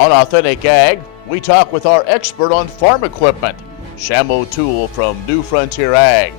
On Authentic Ag, we talk with our expert on farm equipment, Sam O'Toole from New Frontier Ag.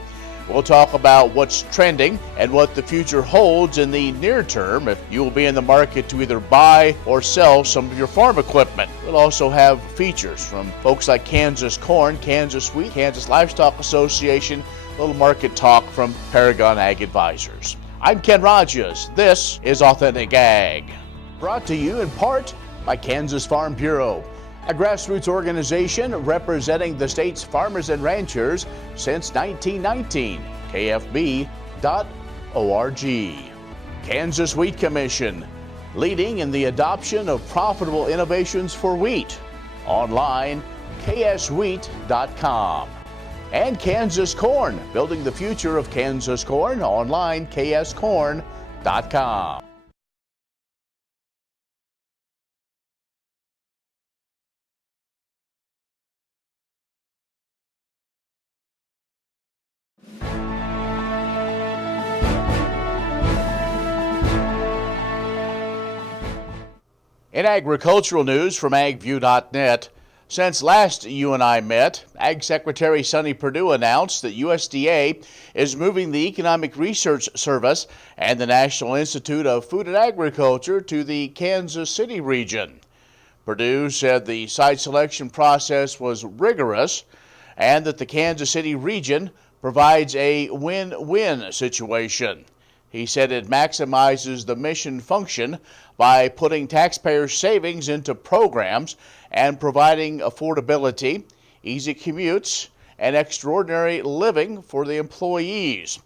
We'll talk about what's trending and what the future holds in the near term if you will be in the market to either buy or sell some of your farm equipment. We'll also have features from folks like Kansas Corn, Kansas Wheat, Kansas Livestock Association, a little market talk from Paragon Ag Advisors. I'm Ken Rogers. This is Authentic Ag. Brought to you in part by Kansas Farm Bureau, a grassroots organization representing the state's farmers and ranchers since 1919. KFB.org. Kansas Wheat Commission, leading in the adoption of profitable innovations for wheat. Online, kswheat.com. And Kansas Corn, building the future of Kansas corn. Online, kscorn.com. In agricultural news from agview.net, since last you and I met, Ag Secretary Sonny Perdue announced that USDA is moving the Economic Research Service and the National Institute of Food and Agriculture to the Kansas City region. Perdue said the site selection process was rigorous and that the Kansas City region provides a win-win situation. He said it maximizes the mission function by putting taxpayer savings into programs and providing affordability, easy commutes, and extraordinary living for the employees.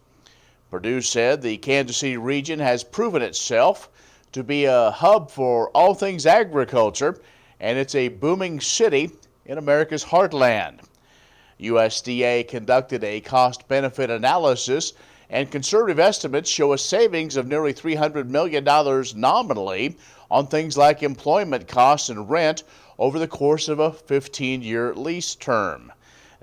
Perdue said the Kansas City region has proven itself to be a hub for all things agriculture, and it's a booming city in America's heartland. USDA conducted a cost-benefit analysis, and conservative estimates show a savings of nearly $300 million nominally on things like employment costs and rent over the course of a 15-year lease term.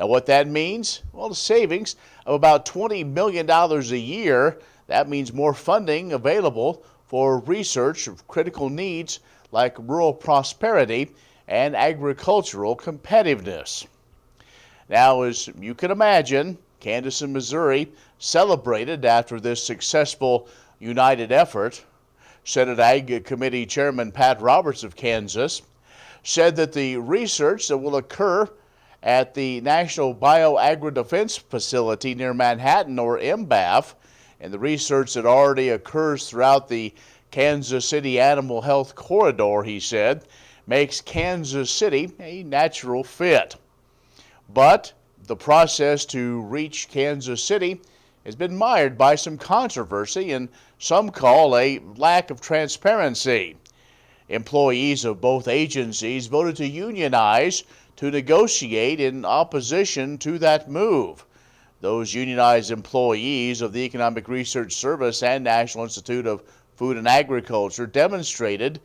Now, what that means? Well, the savings of about $20 million a year. That means more funding available for research of critical needs like rural prosperity and agricultural competitiveness. Now, as you can imagine, Kansas and Missouri celebrated after this successful united effort. Senate Ag Committee Chairman Pat Roberts of Kansas said that the research that will occur at the National Bio-Agri-Defense Facility near Manhattan, or MBAF, and the research that already occurs throughout the Kansas City Animal Health Corridor, he said, makes Kansas City a natural fit. But the process to reach Kansas City has been mired by some controversy and some call a lack of transparency. Employees of both agencies voted to unionize to negotiate in opposition to that move. Those unionized employees of the Economic Research Service and National Institute of Food and Agriculture demonstrated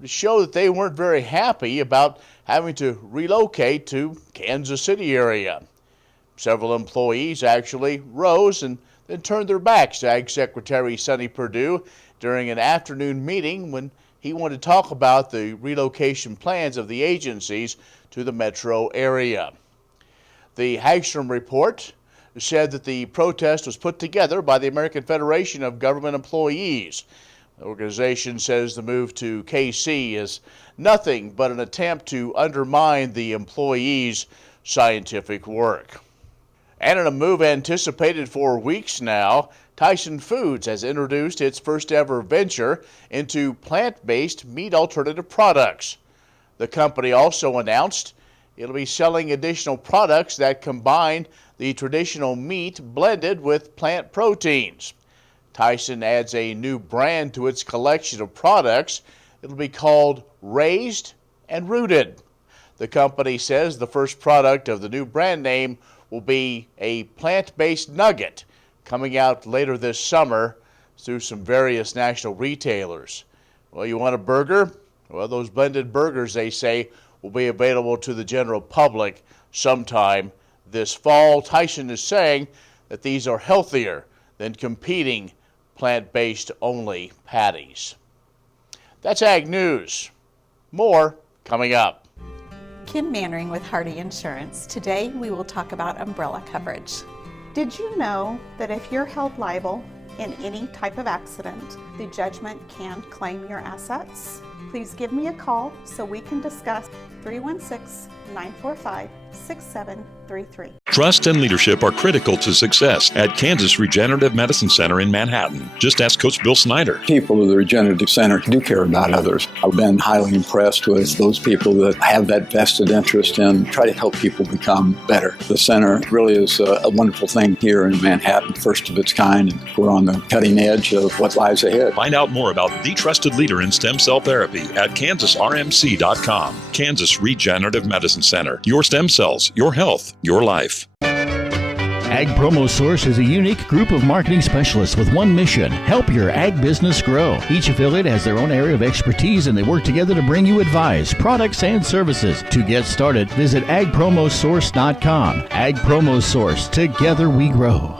to show that they weren't very happy about having to relocate to Kansas City area. Several employees actually rose and then turned their backs to Ag Secretary Sonny Perdue during an afternoon meeting when he wanted to talk about the relocation plans of the agencies to the metro area. The Hagstrom report said that the protest was put together by the American Federation of Government Employees. The organization says the move to KC is nothing but an attempt to undermine the employees' scientific work. And in a move anticipated for weeks now, Tyson Foods has introduced its first ever venture into plant-based meat alternative products. The company also announced it'll be selling additional products that combine the traditional meat blended with plant proteins. Tyson adds a new brand to its collection of products. It'll be called Raised and Rooted. The company says the first product of the new brand name will be a plant-based nugget coming out later this summer through some various national retailers. Well, you want a burger? Well, those blended burgers, they say, will be available to the general public sometime this fall. Tyson is saying that these are healthier than competing plant-based only patties. That's Ag News. More coming up. Kim Mannering with Hardy Insurance. Today we will talk about umbrella coverage. Did you know that if you're held liable in any type of accident, the judgment can claim your assets? Please give me a call so we can discuss. 316-945-6733. Trust and leadership are critical to success at Kansas Regenerative Medicine Center in Manhattan. Just ask Coach Bill Snyder. People of the Regenerative Center do care about others. I've been highly impressed with those people that have that vested interest and try to help people become better. The center really is a wonderful thing here in Manhattan, first of its kind, and we're on the cutting edge of what lies ahead. Find out more about the trusted leader in stem cell therapy at kansasrmc.com. Kansas Regenerative Medicine Center. Your stem cells, your health, your life. Ag Promo Source is a unique group of marketing specialists with one mission: help your ag business grow. Each affiliate has their own area of expertise, and they work together to bring you advice, products, and services. To get started, visit agpromosource.com. Ag Promo Source. Together we grow.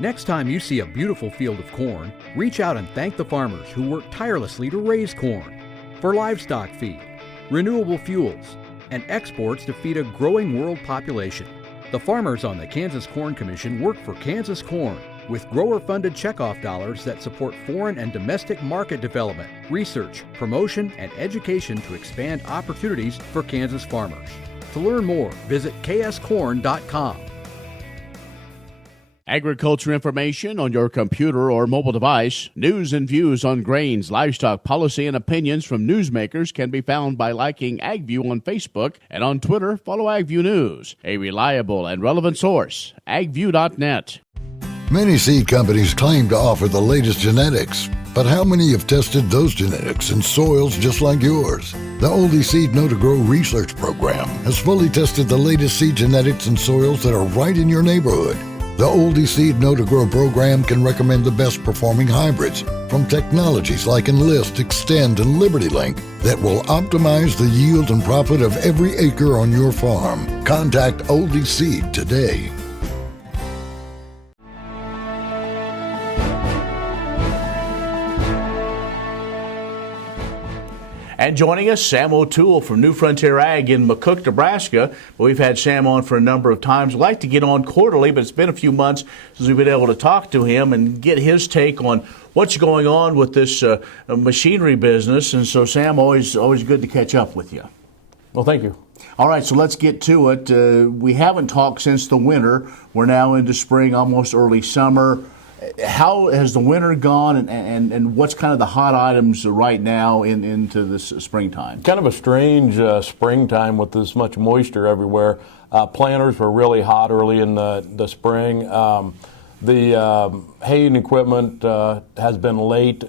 Next time you see a beautiful field of corn, reach out and thank the farmers who work tirelessly to raise corn for livestock feed, renewable fuels, and exports to feed a growing world population. The farmers on the Kansas Corn Commission work for Kansas Corn with grower-funded checkoff dollars that support foreign and domestic market development, research, promotion, and education to expand opportunities for Kansas farmers. To learn more, visit kscorn.com. Agriculture information on your computer or mobile device. News and views on grains, livestock policy, and opinions from newsmakers can be found by liking AgView on Facebook, and on Twitter, follow AgView News, a reliable and relevant source. agview.net. Many seed companies claim to offer the latest genetics, but how many have tested those genetics in soils just like yours? The Oldie Seed Know to Grow research program has fully tested the latest seed genetics in soils that are right in your neighborhood. The Oldie Seed Know to Grow program can recommend the best performing hybrids from technologies like Enlist, Extend, and LibertyLink that will optimize the yield and profit of every acre on your farm. Contact Oldie Seed today. And joining us, Sam O'Toole from New Frontier Ag in McCook, Nebraska. We've had Sam on for a number of times. We'd like to get on quarterly, but it's been a few months since we've been able to talk to him and get his take on what's going on with this machinery business. And so, Sam, always good to catch up with you. Well, thank you. All right, so let's get to it. We haven't talked since the winter. We're now into spring, almost early summer. How has the winter gone, and what's kind of the hot items right now into this springtime? Kind of a strange springtime with this much moisture everywhere. Planters were really hot early in the spring. The haying equipment has been late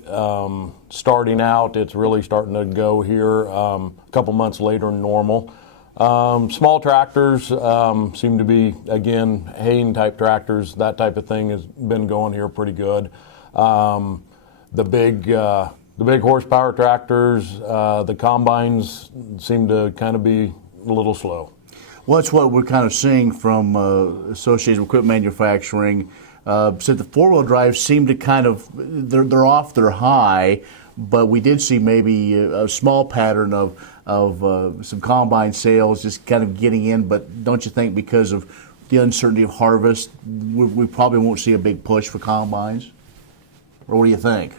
starting out. It's really starting to go here a couple months later than normal. Small tractors seem to be, again, haying type tractors, that type of thing has been going here pretty good. The big horsepower tractors, the combines seem to kind of be a little slow. Well, that's what we're kind of seeing from Associated Equipment Manufacturing. So the four-wheel drives seem to kind of, they're off their high, but we did see maybe a small pattern of some combine sales just kind of getting in. But don't you think because of the uncertainty of harvest, we probably won't see a big push for combines? Or what do you think?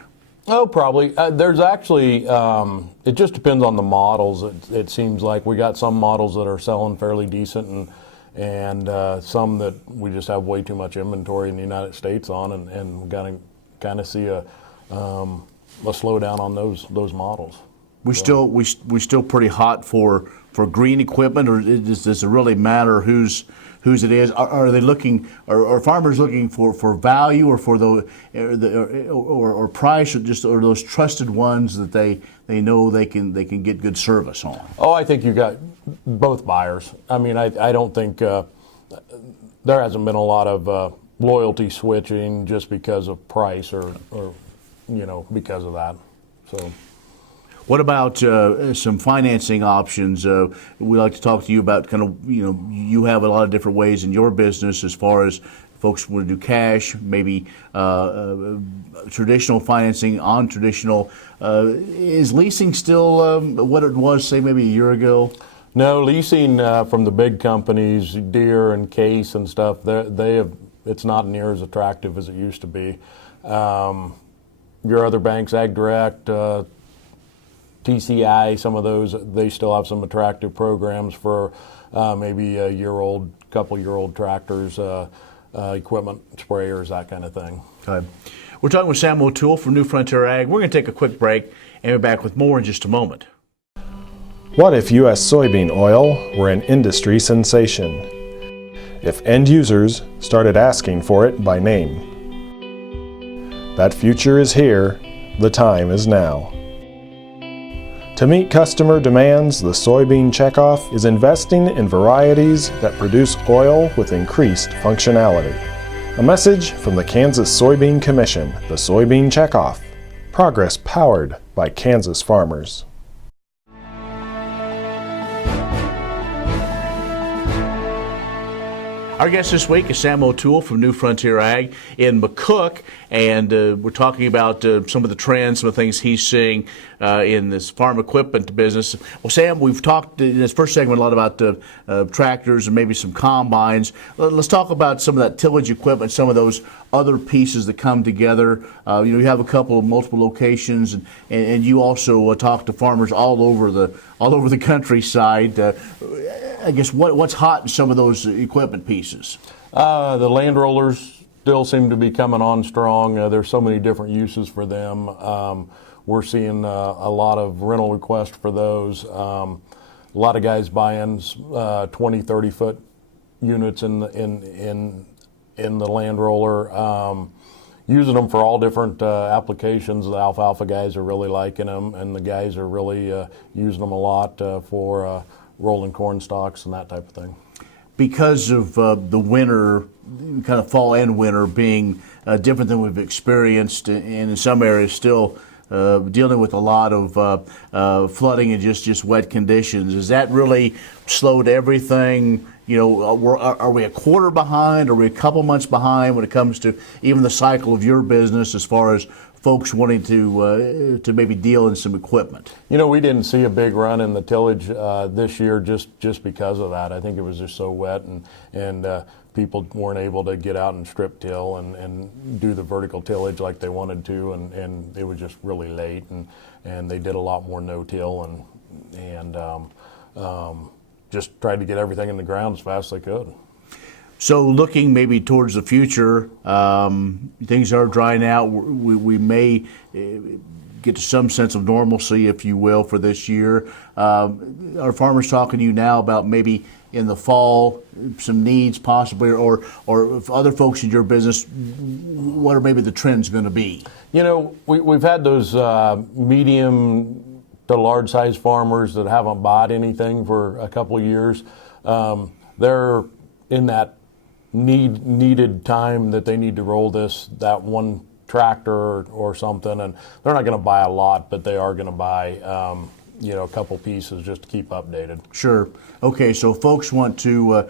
Oh, probably. There's actually, it just depends on the models. It seems like we got some models that are selling fairly decent and some that we just have way too much inventory in the United States on, and we're going to kind of see a slowdown on those models. We still pretty hot for green equipment, or does it really matter whose it is? Are they looking? Are farmers looking for value, or for or price, or those trusted ones that they know they can get good service on? Oh, I think you got both buyers. I mean, I don't think there hasn't been a lot of loyalty switching just because of price or because of that. So. What about some financing options? We'd like to talk to you about you have a lot of different ways in your business as far as folks want to do cash, maybe traditional financing, non-traditional. Is leasing still what it was, say, maybe a year ago? No, leasing from the big companies, Deere and Case and stuff, it's not near as attractive as it used to be. Your other banks, AgDirect, TCI, some of those, they still have some attractive programs for maybe couple-year-old tractors, equipment, sprayers, that kind of thing. Okay. We're talking with Sam O'Toole from New Frontier Ag. We're going to take a quick break and be back with more in just a moment. What if U.S. soybean oil were an industry sensation? If end users started asking for it by name? That future is here. The time is now. To meet customer demands, the Soybean Checkoff is investing in varieties that produce oil with increased functionality. A message from the Kansas Soybean Commission, the Soybean Checkoff. Progress powered by Kansas farmers. Our guest this week is Sam O'Toole from New Frontier Ag in McCook, and we're talking about some of the trends, some of the things he's seeing in this farm equipment business. Well, Sam, we've talked in this first segment a lot about tractors and maybe some combines. Let's talk about some of that tillage equipment, some of those other pieces that come together. You have a couple of multiple locations, and you also talk to farmers all over the countryside. I guess what's hot in some of those equipment pieces? The land rollers still seem to be coming on strong. There's so many different uses for them. We're seeing a lot of rental requests for those. A lot of guys buying 20, 30-foot units in the land roller, using them for all different applications. The alfalfa guys are really liking them, and the guys are really using them a lot for rolling corn stalks and that type of thing. Because of the winter, kind of fall and winter being different than we've experienced, and in some areas still dealing with a lot of flooding and just wet conditions, has that really slowed everything? Are we a quarter behind? Are we a couple months behind when it comes to even the cycle of your business as far as folks wanting to maybe deal in some equipment? We didn't see a big run in the tillage this year just because of that. I think it was just so wet, and people weren't able to get out and strip till and do the vertical tillage like they wanted to, and it was just really late, and they did a lot more no-till and just tried to get everything in the ground as fast as they could. So looking maybe towards the future, things are drying out. We may get to some sense of normalcy, if you will, for this year. Are farmers talking to you now about maybe in the fall some needs possibly, or if other folks in your business, what are maybe the trends going to be? We've had those medium to large size farmers that haven't bought anything for a couple of years. They're in that needed time that they need to roll that one tractor or something, and they're not going to buy a lot, but they are going to buy a couple pieces just to keep updated. Sure. Okay, so folks want to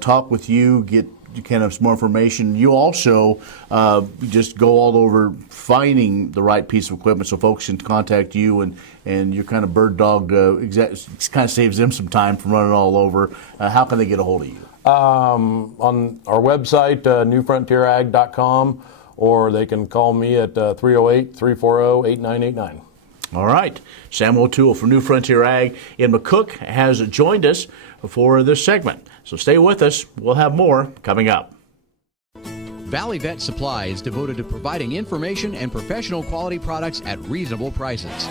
talk with you, get kind of some more information. You also just go all over finding the right piece of equipment so folks can contact you, and your kind of bird dog kind of saves them some time from running all over. How can they get a hold of you? On our website, newfrontierag.com, or they can call me at 308-340-8989. All right. Sam O'Toole from New Frontier Ag in McCook has joined us for this segment. So stay with us. We'll have more coming up. Valley Vet Supply is devoted to providing information and professional quality products at reasonable prices.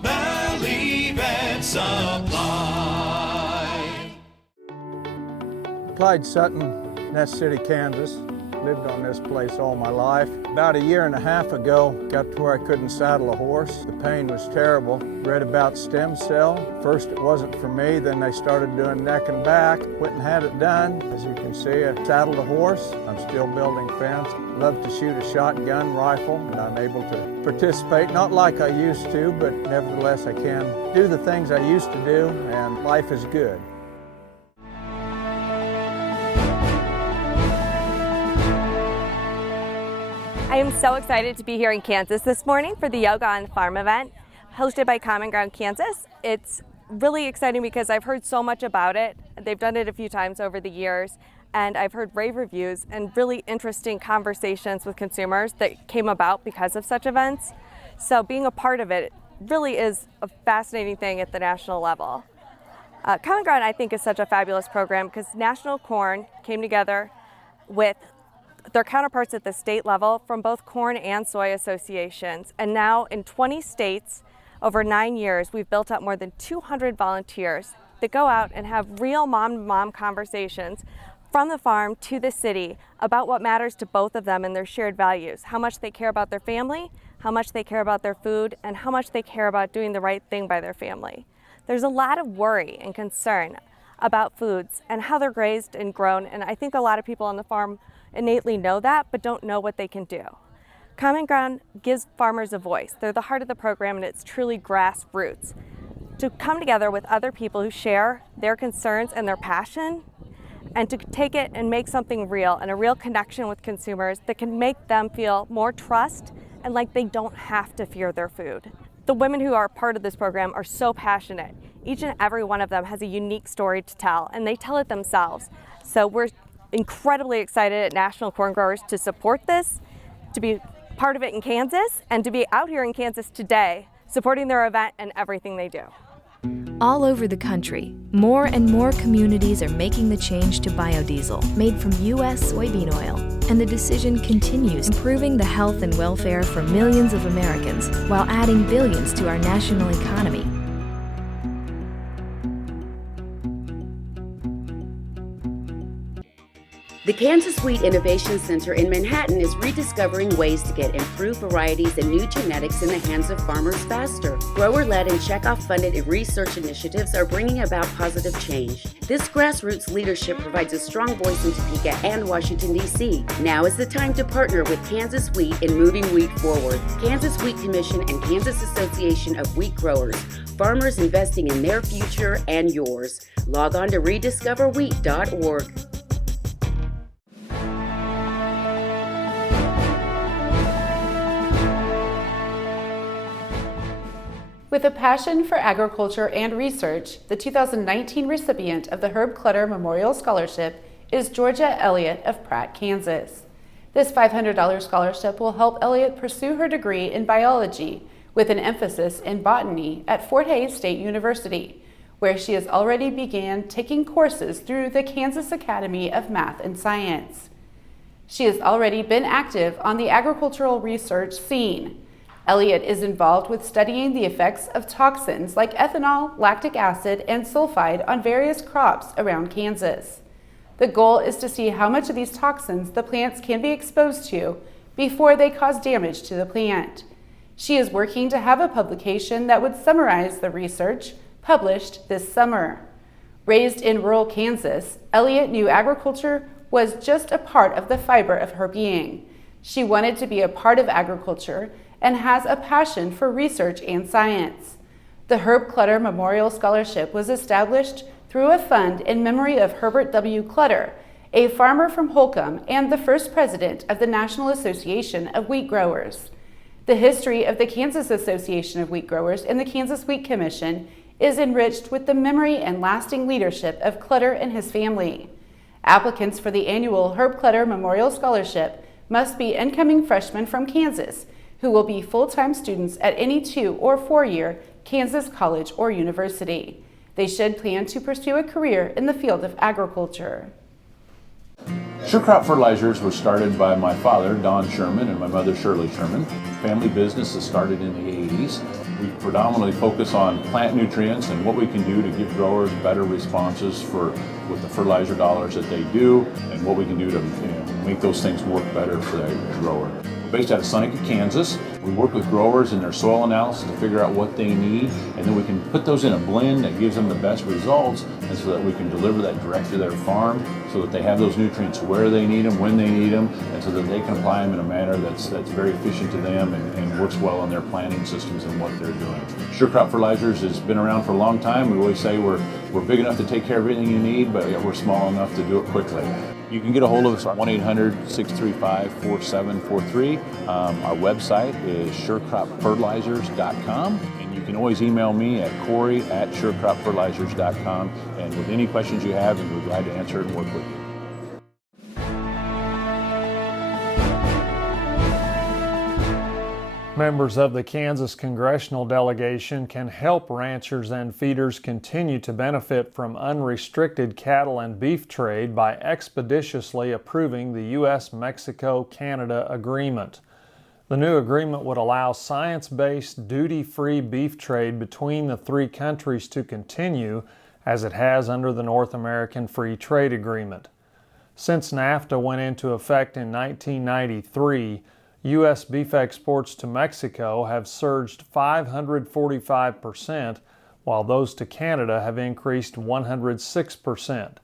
Valley Vet Supply. Clyde Sutton, Ness City, Kansas. lived on this place all my life. About a year and a half ago, got to where I couldn't saddle a horse. The pain was terrible. Read about stem cell. First it wasn't for me, then they started doing neck and back. Went and had it done. As you can see, I saddled a horse. I'm still building fence. Love to shoot a shotgun rifle, and I'm able to participate, not like I used to, but nevertheless I can do the things I used to do, and life is good. I am so excited to be here in Kansas this morning for the Yoga on the Farm event hosted by Common Ground Kansas. It's really exciting because I've heard so much about it. They've done it a few times over the years, and I've heard rave reviews and really interesting conversations with consumers that came about because of such events. So being a part of it really is a fascinating thing at the national level. Common Ground, I think, is such a fabulous program because National Corn came together with their counterparts at the state level from both corn and soy associations. And now in 20 states, over 9 years, we've built up more than 200 volunteers that go out and have real mom-to-mom conversations from the farm to the city about what matters to both of them and their shared values, how much they care about their family, how much they care about their food, and how much they care about doing the right thing by their family. There's a lot of worry and concern about foods and how they're raised and grown, and I think a lot of people on the farm innately know that, but don't know what they can do. Common Ground gives farmers a voice. They're the heart of the program, and it's truly grassroots. To come together with other people who share their concerns and their passion, and to take it and make something real and a real connection with consumers that can make them feel more trust and like they don't have to fear their food. The women who are part of this program are so passionate. Each and every one of them has a unique story to tell, and they tell it themselves. So we're incredibly excited at National Corn Growers to support this, to be part of it in Kansas, and to be out here in Kansas today supporting their event and everything they do. All over the country, more and more communities are making the change to biodiesel made from U.S. soybean oil. And the decision continues, improving the health and welfare for millions of Americans while adding billions to our national economy. The Kansas Wheat Innovation Center in Manhattan is rediscovering ways to get improved varieties and new genetics in the hands of farmers faster. Grower-led and checkoff-funded research initiatives are bringing about positive change. This grassroots leadership provides a strong voice in Topeka and Washington, D.C. Now is the time to partner with Kansas Wheat in moving wheat forward. Kansas Wheat Commission and Kansas Association of Wheat Growers. Farmers investing in their future and yours. Log on to rediscoverwheat.org. With a passion for agriculture and research, the 2019 recipient of the Herb Clutter Memorial Scholarship is Georgia Elliott of Pratt, Kansas. This $500 scholarship will help Elliott pursue her degree in biology with an emphasis in botany at Fort Hays State University, where she has already began taking courses through the Kansas Academy of Math and Science. She has already been active on the agricultural research scene. Elliott is involved with studying the effects of toxins like ethanol, lactic acid, and sulfide on various crops around Kansas. The goal is to see how much of these toxins the plants can be exposed to before they cause damage to the plant. She is working to have a publication that would summarize the research published this summer. Raised in rural Kansas, Elliott knew agriculture was just a part of the fiber of her being. She wanted to be a part of agriculture and has a passion for research and science. The Herb Clutter Memorial Scholarship was established through a fund in memory of Herbert W. Clutter, a farmer from Holcomb and the first president of the National Association of Wheat Growers. The history of the Kansas Association of Wheat Growers and the Kansas Wheat Commission is enriched with the memory and lasting leadership of Clutter and his family. Applicants for the annual Herb Clutter Memorial Scholarship must be incoming freshmen from Kansas who will be full-time students at any 2- or 4-year Kansas college or university. They should plan to pursue a career in the field of agriculture. Sure Crop Fertilizers was started by my father, Don Sherman, and my mother, Shirley Sherman. Family business that started in the 80s. We predominantly focus on plant nutrients and what we can do to give growers better responses with the fertilizer dollars that they do, and what we can do to make those things work better for that grower. We're based out of Seneca, Kansas. We work with growers in their soil analysis to figure out what they need, and then we can put those in a blend that gives them the best results, and so that we can deliver that direct to their farm so that they have those nutrients where they need them, when they need them, and so that they can apply them in a manner that's very efficient to them and works well in their planting systems and what they're doing. Sure Crop Fertilizers has been around for a long time. We always say we're big enough to take care of everything you need, but we're small enough to do it quickly. You can get a hold of us at 1-800-635-4743. Our website is surecropfertilizers.com, and you can always email me at Corey@surecropfertilizers.com, and with any questions you have, and we're glad to answer and work with you. Members of the Kansas congressional delegation can help ranchers and feeders continue to benefit from unrestricted cattle and beef trade by expeditiously approving the U.S.-Mexico-Canada agreement. The new agreement would allow science-based, duty-free beef trade between the three countries to continue as it has under the North American Free Trade Agreement. Since NAFTA went into effect in 1993, U.S. beef exports to Mexico have surged 545%, while those to Canada have increased 106%.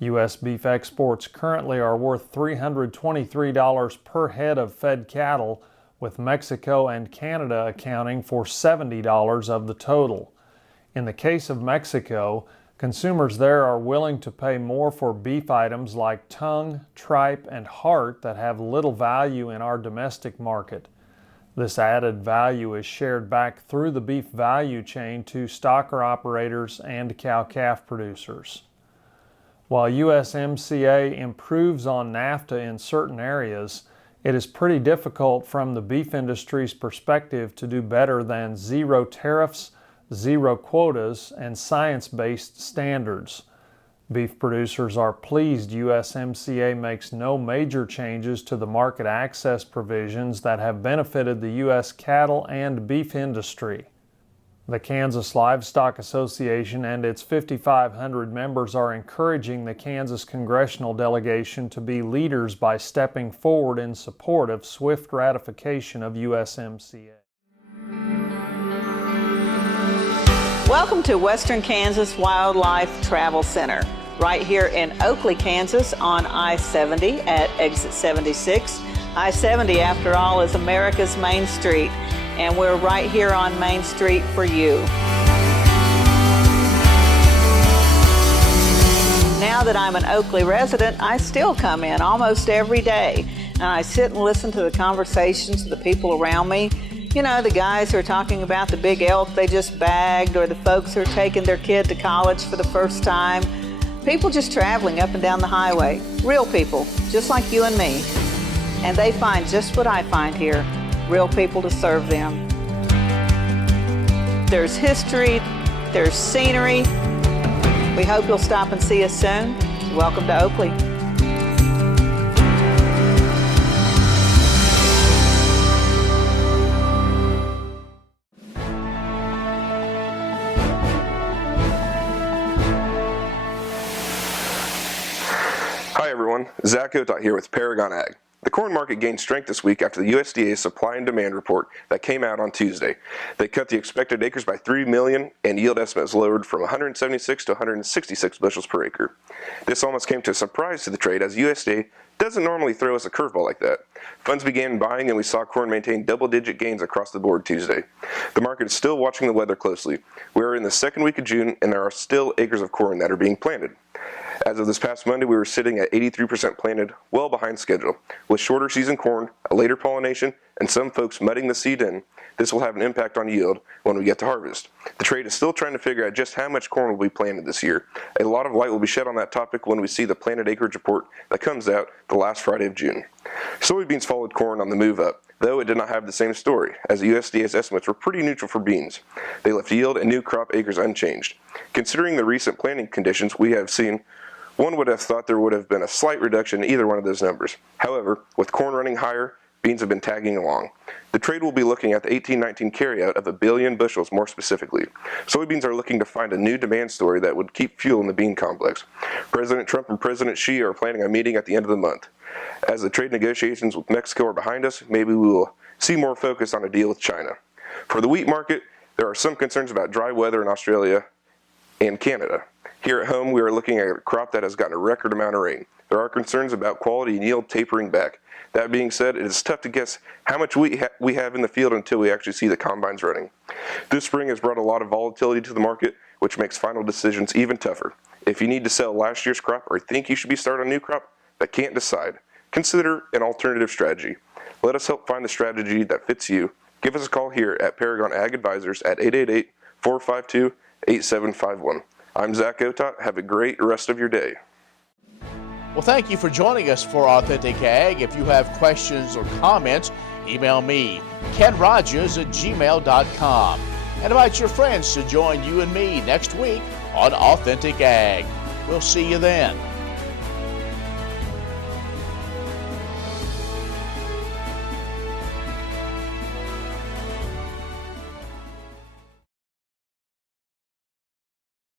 U.S. beef exports currently are worth $323 per head of fed cattle, with Mexico and Canada accounting for $70 of the total. In the case of Mexico, consumers there are willing to pay more for beef items like tongue, tripe, and heart that have little value in our domestic market. This added value is shared back through the beef value chain to stocker operators and cow-calf producers. While USMCA improves on NAFTA in certain areas, it is pretty difficult from the beef industry's perspective to do better than zero tariffs, zero quotas, and science-based standards. Beef producers are pleased USMCA makes no major changes to the market access provisions that have benefited the U.S. cattle and beef industry. The Kansas Livestock Association and its 5,500 members are encouraging the Kansas congressional delegation to be leaders by stepping forward in support of swift ratification of USMCA. Welcome to Western Kansas Wildlife Travel Center, right here in Oakley, Kansas on I-70 at exit 76. I-70, after all, is America's Main Street, and we're right here on Main Street for you. Now that I'm an Oakley resident, I still come in almost every day, and I sit and listen to the conversations of the people around me. You know, the guys who are talking about the big elk they just bagged, or the folks who are taking their kid to college for the first time. People just traveling up and down the highway. Real people, just like you and me. And they find just what I find here, real people to serve them. There's history, there's scenery. We hope you'll stop and see us soon. Welcome to Oakley. Hi everyone, Zach Otot here with Paragon Ag. The corn market gained strength this week after the USDA's supply and demand report that came out on Tuesday. They cut the expected acres by 3 million and yield estimates lowered from 176 to 166 bushels per acre. This almost came to a surprise to the trade, as USDA doesn't normally throw us a curveball like that. Funds began buying and we saw corn maintain double-digit gains across the board Tuesday. The market is still watching the weather closely. We are in the second week of June and there are still acres of corn that are being planted. As of this past Monday, we were sitting at 83% planted, well behind schedule. With shorter season corn, a later pollination, and some folks mudding the seed in, this will have an impact on yield when we get to harvest. The trade is still trying to figure out just how much corn will be planted this year. A lot of light will be shed on that topic when we see the planted acreage report that comes out the last Friday of June. Soybeans followed corn on the move up, though it did not have the same story, as the USDA's estimates were pretty neutral for beans. They left yield and new crop acres unchanged. Considering the recent planting conditions we have seen, One would have thought there would have been a slight reduction in either one of those numbers. However, with corn running higher, beans have been tagging along. The trade will be looking at the 18-19 carryout of 1 billion bushels more specifically. Soybeans are looking to find a new demand story that would keep fuel in the bean complex. President Trump and President Xi are planning a meeting at the end of the month. As the trade negotiations with Mexico are behind us, maybe we will see more focus on a deal with China. For the wheat market, there are some concerns about dry weather in Australia and Canada. Here at home, we are looking at a crop that has gotten a record amount of rain. There are concerns about quality and yield tapering back. That being said, it is tough to guess how much wheat we have in the field until we actually see the combines running. This spring has brought a lot of volatility to the market, which makes final decisions even tougher. If you need to sell last year's crop or think you should be starting a new crop but can't decide, consider an alternative strategy. Let us help find the strategy that fits you. Give us a call here at Paragon Ag Advisors at 888-452-8751. I'm Zach Otot. Have a great rest of your day. Well, thank you for joining us for Authentic Ag. If you have questions or comments, email me, kenrogers@gmail.com. And invite your friends to join you and me next week on Authentic Ag. We'll see you then.